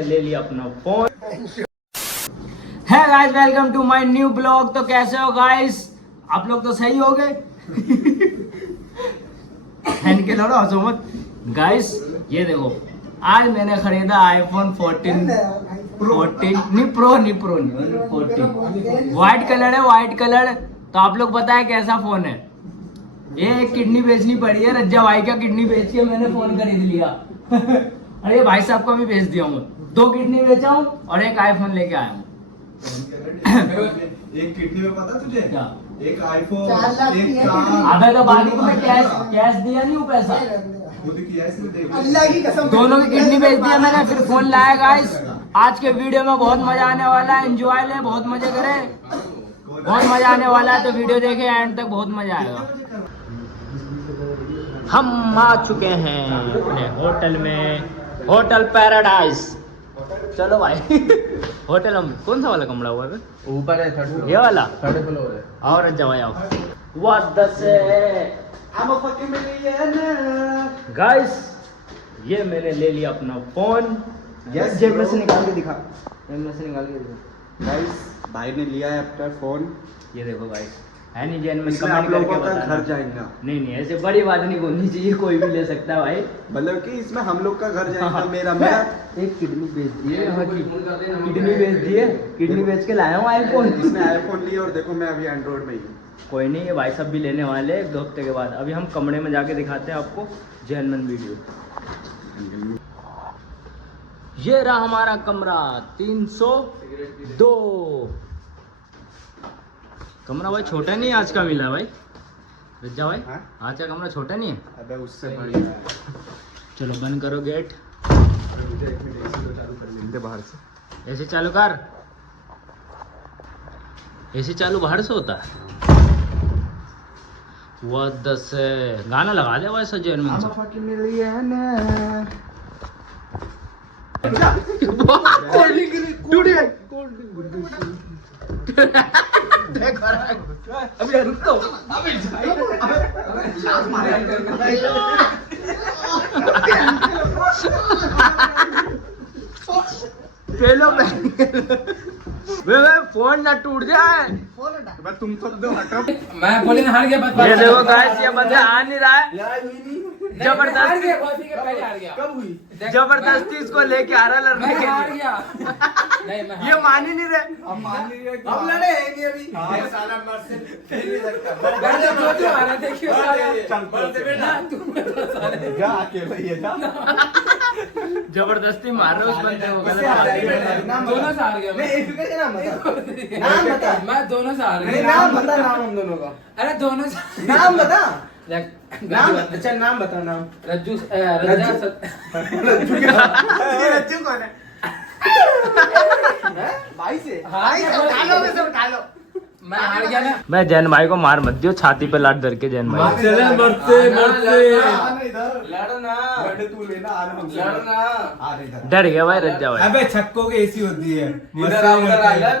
ले लिया अपना phone. Hey guys, welcome to my new blog. तो कैसे हो गाइस, आप लोग तो सही हो गए। के लो हंसो मत गाइस। ये देखो, आज मैंने खरीदा आईफोन 14 नहीं प्रो नहीं 14। व्हाइट कलर है, व्हाइट कलर। तो आप लोग बताएं कैसा फोन है। ये एक किडनी बेचनी पड़ी है, रज्जा भाई का किडनी बेच के मैंने फोन खरीद लिया। अरे भाई साहब को भी बेच दिया हूँ। 2 किडनी बेचा हूँ और एक आईफोन लेके आया हूँ। एक किडनी में पता तुझे क्या? एक आईफोन, एक अबे तो बाकी तुम्हें कैश दिया नहीं वो पैसा। अल्लाह की कसम दोनों की किडनी बेच दिया मैंने, फिर फोन लाया गाइस। आज के वीडियो में बहुत मजा आने वाला है, एंजॉय ले, बहुत मजे करें, बहुत मजा आने वाला है। तो वीडियो देखे एंड तक, बहुत मजा आएगा। हम आ चुके हैं अपने होटल में, होटल पैराडाइज। चलो भाई। होटल हम कौन सा वाला कमरा हुआ है? ऊपर है, थर्ड फ्लोर। ये वाला थर्ड फ्लोर है। और जवाई आओ। व्हाट द से गाइस, ये मैंने ले लिया अपना फोन। Yes, जेब में bro. से निकाल के दिखा, जेब में से निकाल के दिखा। गाइस, भाई ने लिया है अपना फोन। ये देखो गाइस, है नहीं जेन में इसमें कमेंट आप लोगों करके का बताना। घर जाएगा। नहीं ऐसे बड़ी बात नहीं बोलनी चाहिए, कोई भी ले सकता है भाई। मतलब कि इसमें हम लोग का घर जाएगा। हाँ। मेरा एक किडनी बेच दी है, यहाँ की किडनी बेच दी है, किडनी बेच के लाया हूँ आईफोन। इसने आईफोन लिया और देखो मैं अभी एंड्रॉइड में ही हूँ। कोई नहीं, ये भाई सब भी लेने वाले 1-2 हफ्ते के बाद। अभी हम कमरे में जाके दिखाते हैं आपको जेनमन वीडियो। ये रहा हमारा कमरा 302। कमरा भाई छोटा नहीं है, आज का मिला भाई। रज्जा भाई, हाँ? आज का कमरा छोटा नहीं है। अबे उससे बढ़िया है। चलो बंद करो गेट। चालू कर लेते बाहर से। एसी चालू कर। एसी चालू बाहर से होता है। वो 10 गाना लगा ले वैसा जेनमन से। अभी रुक तो। वे फोन ना टूट जाए। तुम सब दो हटो। मैं बोले हार गया। ये देखो गाइस, ये बंदे आ नहीं रहा है। जबरदस्ती कब हुई? जबरदस्ती इसको लेके आ रहा है लड़ने के हार लिए। गया। नहीं मैं ये मान ही नहीं रहे। हम मान लिए हम लड़े हैं नहीं अभी। ये साला मर से नहीं लगता। जो आ रहा देखियो सारे। चल मर से बेटा तुम जा अकेले ये जा। जबरदस्ती मार रहे उस बंदे को। गलत बात है। दोनों से हार गया नहीं एक का नाम बता। नाम बता। मैं दोनों से हार नहीं गया। नाम बता, नाम हम दोनों का। अरे दोनों से नाम बता। नाम रज्जू अच्छा नाम बता। नाम रज्जू रज्जू ये रज्जू कौन है? भाई से भाई से उठा लो, वैसे उठा लो। मैं हार गया ना। मैं जैन भाई को मार मत दियो, छाती पे लात धर के जैन भाई। लड़ना बड़े तू लेना आ रहा हम लड़ना। आ रहे इधर। डर गया भाई रज्जा भाई। अबे छक्कों की एसी होती है। इधर आ उधर आ इधर।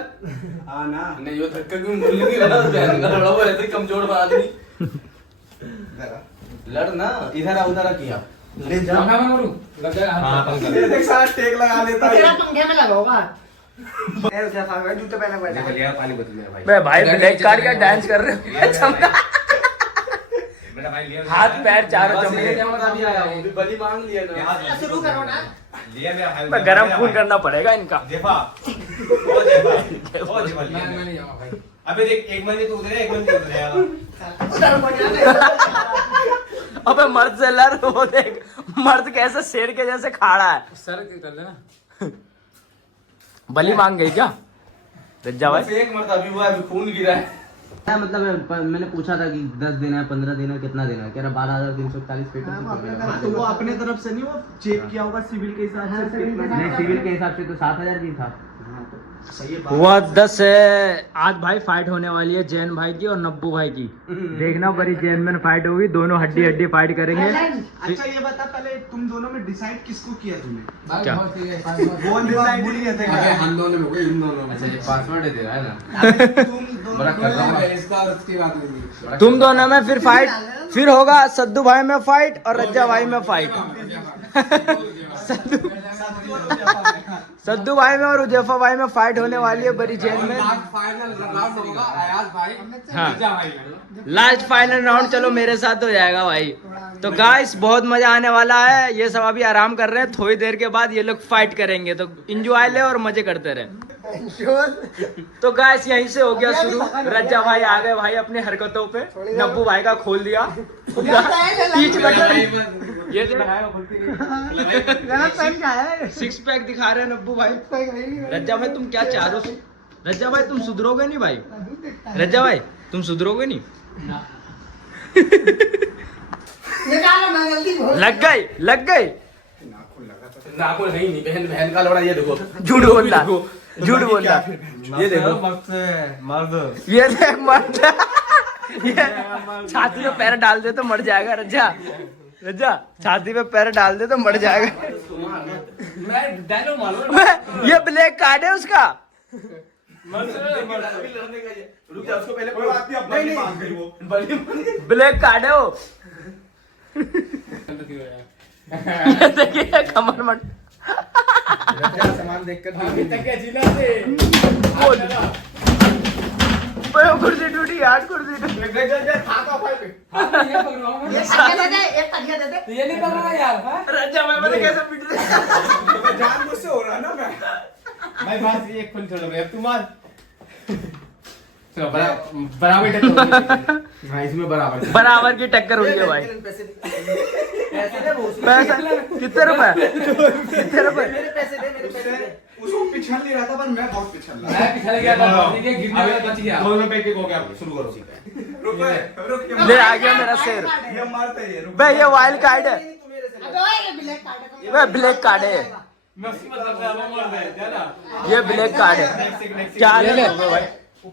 आ ना नहीं यो धक्का क्यों बोल नहीं रहा बहन का लड़ा हुआ रहते कमजोर आदमी। लड़ना इधर आ उधर आ किया। ले जा। पंखा में मारू लगा हाथ। ये देख सारा टेक लगा लेता है। तेरा पंखे में लगा होगा। ए उसे फाड़ जूते पहने बैठा है। पानी बदल मेरा भाई। मैं भाई ब्लैक कार्ड का डांस कर रहे हो। मेरा भाई लिया। हाथ पैर चारों बस चमके। ये क्या मतलब अभी आया हूं बलि मांग लिया ना। शुरू करो ना। लिया मेरा भाई। मैं गरम खून करना पड़ेगा इनका। जेफा। ओ जेफा। ओ जेफा। मैं नहीं जाऊंगा भाई। अबे देख, एक मंदिर तू उधर है, एक मंदिर उधर है। उधर बढ़िया है। अबे मर्द से लड़, वो देख मर्द कैसे शेर के जैसे खाड़ा है। सर कर लेना। बलि मांग गई क्या रज्जा बस भाई? एक मरतबा अभी हुआ है, अभी खून गिरा है। मतलब मैंने पूछा था कि 10 दिन है 15 दिन है कितना देना है, कह रहा 12,341 पेट। तो वो अपने तरफ से नहीं, वो चेक किया होगा सिविल के हिसाब से। नहीं सिविल के हिसाब से तो 7,000 भी था। हुआ 10 है। आज भाई फाइट होने वाली है जैन भाई की और नब्बू भाई की। देखना बड़ी जेन्युइन फाइट होगी, दोनों हड्डी हड्डी फाइट करेंगे। अच्छा ये बता पहले तुम दोनों में डिसाइड किसको किया तूने? क्या वो डिसाइड किया था हम दोनों में इन दोनों में से पासवर्ड दे रहा है ना। तुम दोनों बड़ा कर रहा हूँ इसका और उसकी बात नहीं। तुम दोनों में फिर फाइट, फिर होगा सद्दू भाई में फाइट और रज्जा भाई में फाइट। सद्दू भाई में और उजैफा भाई में फाइट होने वाली है बड़ी जेल में। फाइनल राउंड होगा अयाज भाई हाँ। रजा भाई में। लास्ट फाइनल राउंड चलो मेरे साथ हो जाएगा भाई। तो गाइस बहुत मजा आने वाला है। ये सब अभी आराम कर रहे हैं, थोड़ी देर के बाद ये लोग फाइट करेंगे, तो इंजॉय ले और मजे करते रहे। तो गाइस यहीं से हो गया शुरू। रज्जा भाई आ गए भाई अपनी हरकतों पे, नब्बू भाई का खोल दिया पीछ बटन। ये सिक्स पैक दिखा रहे हैं नब्बू भाई। रज्जा भाई तुम क्या चाह रहे हो? रज्जा भाई तुम सुधरोगे नहीं भाई? रज्जा भाई तुम सुधरोगे नहीं? लग गई लग गई। नाखून है ही नहीं, बहन बहन का लौड़ा ये देखो। झूठ बोल रहा, झूठ बोल रहा। ये देखो मर्द ये देख मर्द, ये छाती पे पैर डाल दे तो मर जाएगा रज्जा। रज्जा छाती पे पैर डाल दे तो मर जाएगा। मैं डायलॉग मालूम ये ब्लैक कार्ड है उसका। रुक जा उसको पहले ब्लैक कार्ड है वो। देखिए कमर मट सामान देखकर कुर्सी टूटी यार, कुर्सी टूटी। ये नहीं कर रहा यार। रज्जा भाई मैंने कैसे पीट दिया? जान मुझसे हो रहा ना मैं। भाई बात ये खुल छोड़ रहे अब तुम आज चलो बराबर टक्कर भाई, इसमें बराबर बराबर की टक्कर हुई है भाई। पैसा कितने रुपए? कितने रुपए? उसको पिछल नहीं रहा था पर मैं बहुत पिछल रहा मैं पिछले गया था, गिरने वाला बच गया। दोनों पे एक हो गया, शुरू करो। रुक ले आ गया मेरा शेर। ये मारते ये रुक। भाई ये वाइल्ड कार्ड है, वह ब्लैक कार्ड है। ये ब्लैक कार्ड है। क्या हालत हो गई भाई?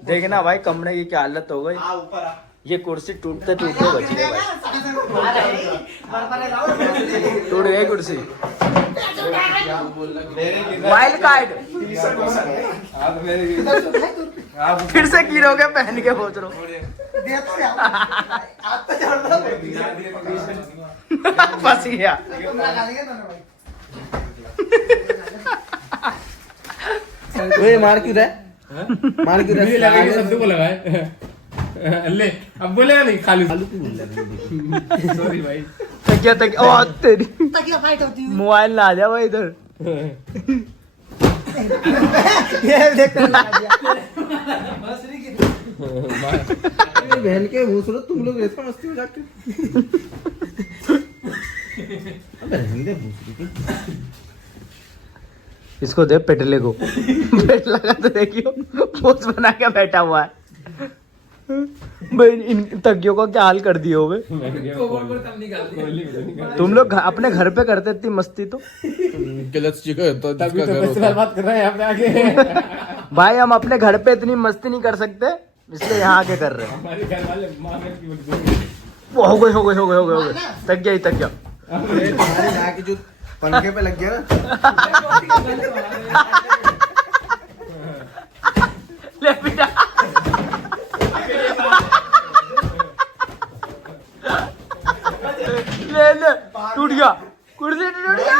देखना भाई कमरे की क्या हालत हो गई। आ ऊपर आ। ये कुर्सी टूटते टूटते बची है भाई। टूट गई कुर्सी। वाइल्ड कार्ड फिर से गिरोगे पहन के सोच रहा फंस गया। मार क्यों रहा? मार क्यों मुझे लगा कि शब्द को लगाए। ले अब बोलेगा नहीं, खाली सॉरी भाई। तकिया तकिया ओ तेरी मोबाइल ना आ जा भाई इधर। ये देख बहन के भूसरो तुम लोग ऐसा मस्ती हो जाते। इसको दे पेटले को। पेट लगा तो देखियो पोज बना के बैठा हुआ है भाई। इन तकियों का क्या हाल कर दिए हो बे? तुम लोग अपने घर पे करते इतनी मस्ती तो बात कर रहे हैं अपने आगे। भाई हम अपने घर पे इतनी मस्ती नहीं कर सकते, इसलिए यहाँ आके कर रहे हैं। हमारे घर वाले मारने की मजबूरी। वो हो गए हो गए हो गए हो गए हो गए। तक गया ही तक गया। तुम्हारे यहाँ की जो पंखे पे लग गया ले बेटा ले ले टूट गया कुर्सी टूट गया।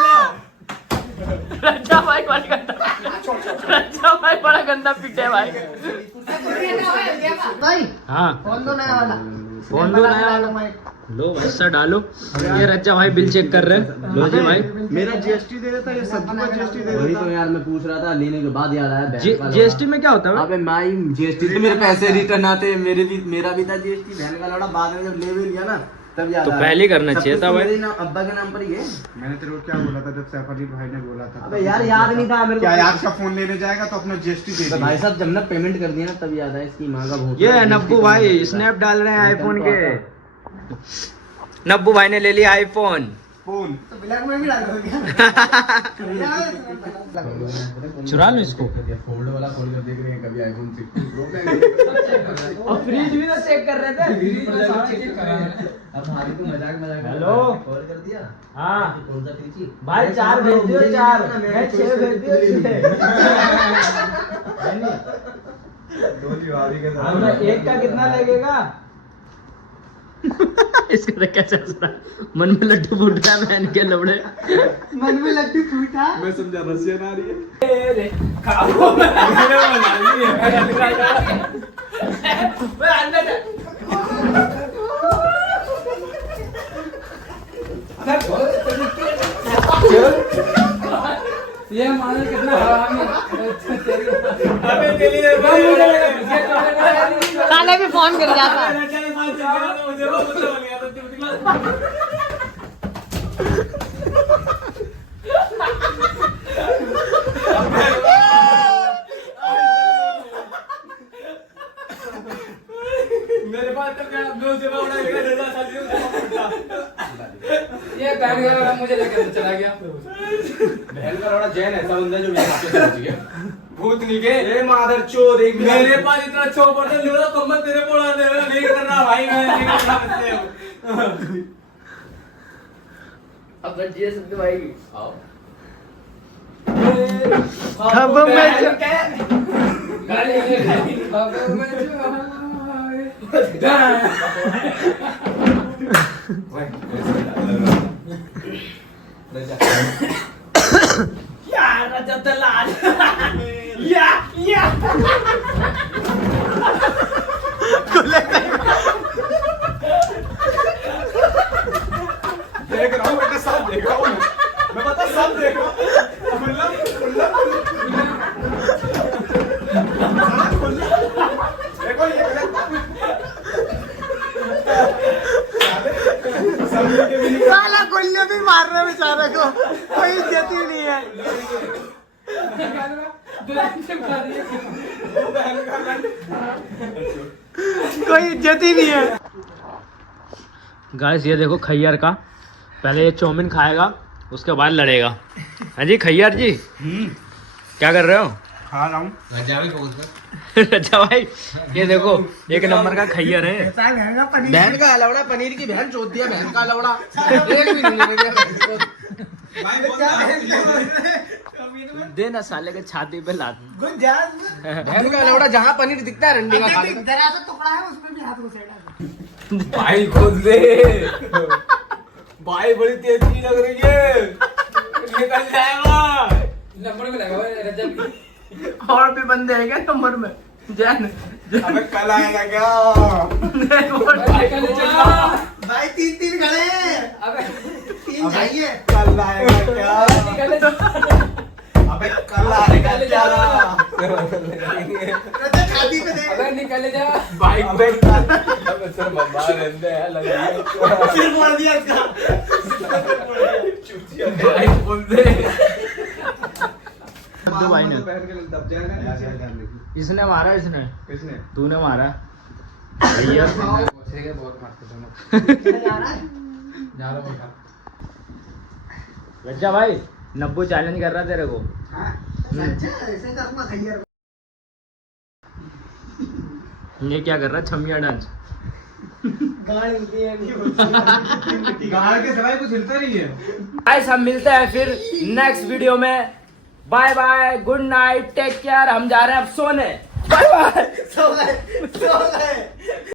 रज्जा भाई बड़ा गंदा, रज्जा भाई बड़ा गंदा पीटे भाई। हाँ फोन दो नया वाला, फोन दो नया वाला। लो भाई सर डालो। ये रज्जा भाई बिल चेक कर रहे हैं। लो जी भाई मेरा जीएसटी दे देता, ये सब्जी का जीएसटी दे वही देता। तो यार मैं पूछ रहा था, लेने के बाद याद आया जीएसटी में क्या होता है? अबे माई जीएसटी से मेरे पैसे रिटर्न आते, मेरा भी था जीएसटी। बहन का लौड़ा बाद में जब ले भी लिया ना तब याद तो आया। पहले ही करना सब चाहिए कुछ था तो भाई। मेरे ही अब्बा के नाम पर ही है। मैंने तेरे को क्या बोला था जब सैफ अली भाई ने बोला था? अबे यार याद नहीं था मेरे को। क्या यार का फोन लेने जाएगा तो अपना जीएसटी दे तो दे। भाई साहब जब ना पेमेंट कर दिया ना तब याद आया इसकी माँ का भूत। ये नब्बू भाई स्नैप डाल रहे हैं आईफोन के। नब्बू भाई ने ले लिया आईफोन फोन तो ब्लैक में भी डालो क्या? चुरा लो इसको। फोल्ड वाला खोल कर देख रहे हैं कभी आईफोन 16 प्रो का और फ्रिज भी तो चेक कर रहे थे। अब हमारी तो मजाक हेलो। कॉल कर दिया हाँ कौन सा पीछे भाई 4 भेज दियो 4 मैं 6 भेज दियो 6। दो जवाबी के अब मैं एक का कितना लगेगा? इसका तो क्या चल रहा मन में लड्डू फूट रहा है बहन के लबड़े। मन में लड्डू फूटा। मैं समझा रशियन आ रही है ये मानो कितना हरामी काले भी फोन कर जाता है। मेरे पास तो क्या दो जवाब उड़ा लेगा दादा साथियों ये बहन का मुझे लेकर चला गया। बहन का बड़ा जैन ऐसा बंदा है जो मेरे हाथ से समझ गया भूत निके ए मादर चोद एक मेरे पास इतना चौक पड़ता है लेवल कम्बल तेरे को उड़ा दे रहा नहीं कर रहा भाई मैं नहीं कर रहा बच्चे अब ये सब भाई आओ। खब में यार रजत लाल या देख रहा हूं बेटा सब देख रहा हूं मैं पता सब देख रहा हूं देखो ये साला गुल्ले भी मार रहे बेचारे को, कोई इज्जत ही नहीं है। कोई इज्जत ही नहीं है। गाइस ये देखो खैयर का, पहले ये चाउमीन खाएगा उसके बाद लड़ेगा। हाँ जी खैयर जी क्या कर रहे हो? खा रहा हूं अच्छा भाई ये देखो एक नंबर का खैयर है। बहन का अलवड़ा पनीर की बहन चोद दिया बहन का अलवड़ा एक भी नहीं मिल देना साले के छाती पे लात। बहन का अलवड़ा जहां पनीर दिखता है रंडी का खा लेता जरा सा टुकड़ा है उसमें भी हाथ घुसेड़ा। भाई खोद दे भाई बड़ी तेजी लग रही है निकल जाएगा नंबर में लगा हुआ है रजत। और भी बंदे हैं क्या नंबर में? जैन अबे कल आएगा क्या भाई तीन खड़े हैं। अबे तीन चाहिए। कल आएगा क्या अबे कल आएगा क्या रजत छाती पे दे। अबे निकल जा। बाइक पे अब सर मम्मा रहने है लग रही है सिर फोड़ दिया इसका। बाइक बोल दे दो भाई ने बहन के लिए दब जाएगा इसने मारा इसने किसने तूने मारा भैया। बहुत मारते जा रहा है। जा रहा हूं। बच्चा भाई नब्बू चैलेंज कर रहा तेरे को। हाँ, अच्छा ऐसे करूंगा खैयर। ये क्या कर रहा है छमिया डांस? गाड़ी हिलती है नहीं। गाड़ के सिवाय कुछ हिलता नहीं है गाइस हम मिलते हैं फिर नेक्स्ट वीडियो में। Bye bye good night take care. हम जा रहे हैं अब सोने। Bye bye. सो गए।